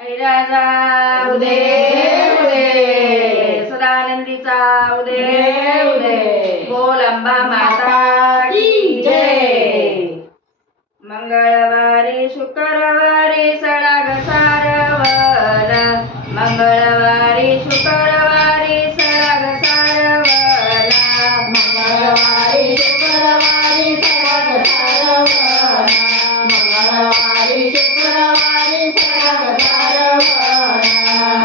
ऐ राजा उदे उदे, सदानंदीचा उदे उदे, बोल अंबा माता की जय. मंगळवारी शुक्रवारी सडाग सारवण, मंगळवारी शुक्रवारी सडाग सारवण, मंगळवारी शुक्रवारी सडाग सारवण, मंगळवारी शुक्रवारी सडाग सारवण,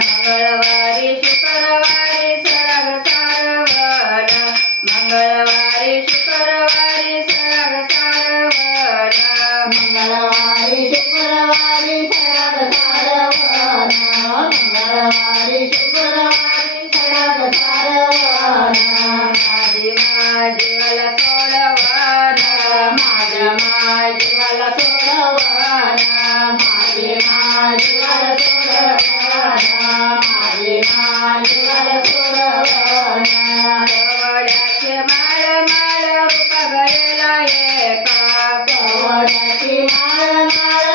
मंगळवारी शुक्रवारी सडाग सारवण, मंगळवारी शुक्रवारी सडाग सारवण, मंगळवारी शुक्रवारी सडाग सारवण, मंगळवारी शुक्रवारी सडाग सारवण. माझी माय जीवाला सोडवण, माझ्या माय जीवाला सोडवण, माझी माय जीवाला सोडवण, माझी माय जीवाला सोडवण. कवड्याचे माळ माळ रूप गळेला एका, कवड्याची माळ माळ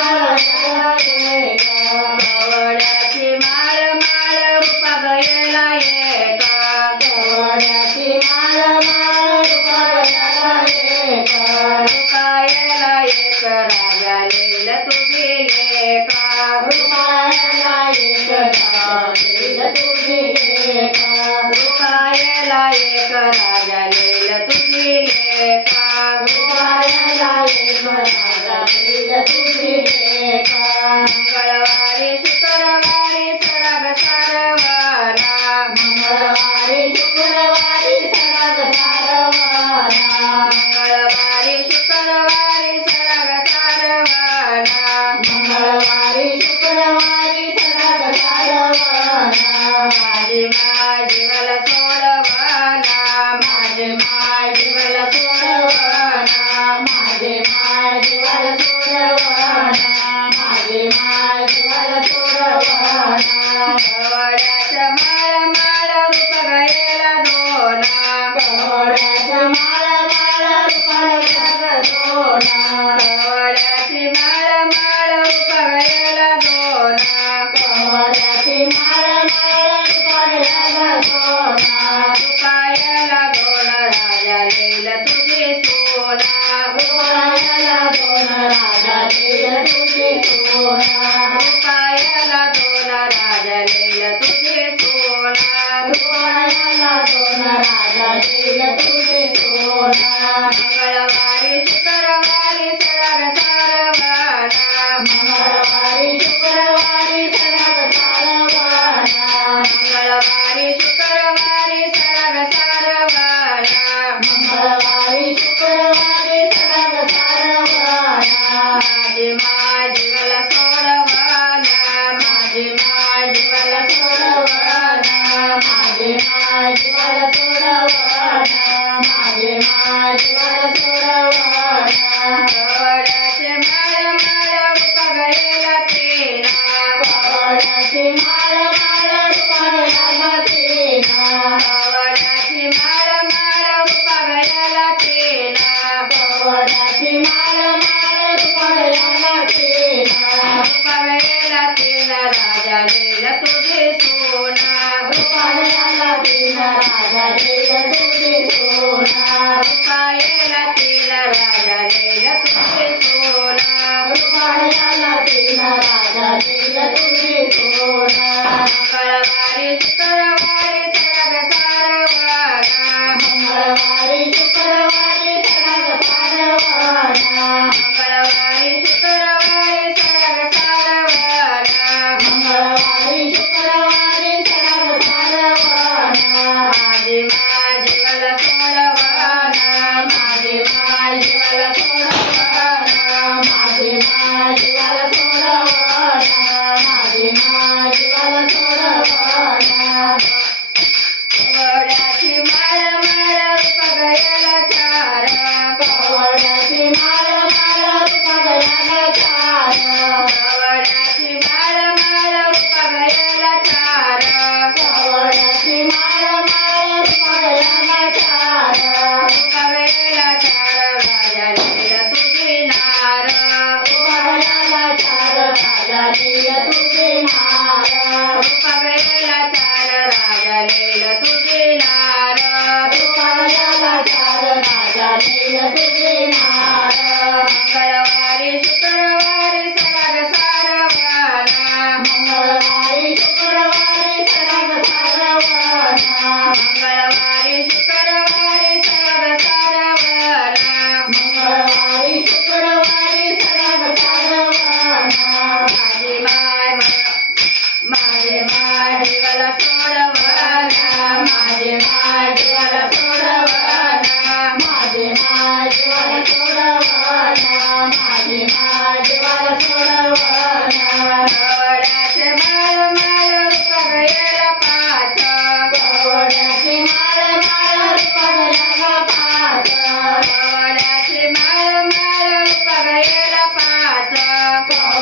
गळेला एका, कवड्याची माळ माळ रूप गळेला एका, कवड्याची माळ माळ गळेला एका, रुपायला एक राजा लेल तुझी लेका, रुपायाला एक राजा तुझी लेका, रुपायला एक राजा लेल तुझी लेका, रुपायाला एक राजा तुझी लेका. मंगळवारी शुक्रवारी सडाग सारवणा, मंगळवारी शुक्रवारी सडाग सारवण, मंगळवारी शुक्रवारी सडाग सारवणा, मंगळवारी शुक्रवारी सडाग सारवण. माझी माय जीवाला सोडवणा, माझे माय जीवाला सोडवण, माझे माय जीवाला सोडवण, माझे माय जीवाला सोडवण. कवड्याच्या माळ माळ रूप गळेला दोन, कवड्याच्या माळ माळ रुपाला दोन, कवड्याची माळ माळ रूप गळेला दोन, कवड्याची माळ माळ रुपाला दोन, रुपायला दोन राजा लेल तुझे सोना, रुपायाला दोन राजा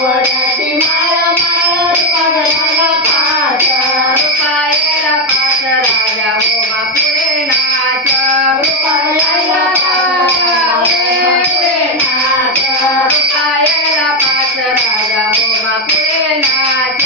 कवड्याची माळ माळ रुपाला पाच रुपायला पाच राजा उभा पुढे नाच रुपायला पुढे नाच रुपायला पाच राजा उभा पुढे नाच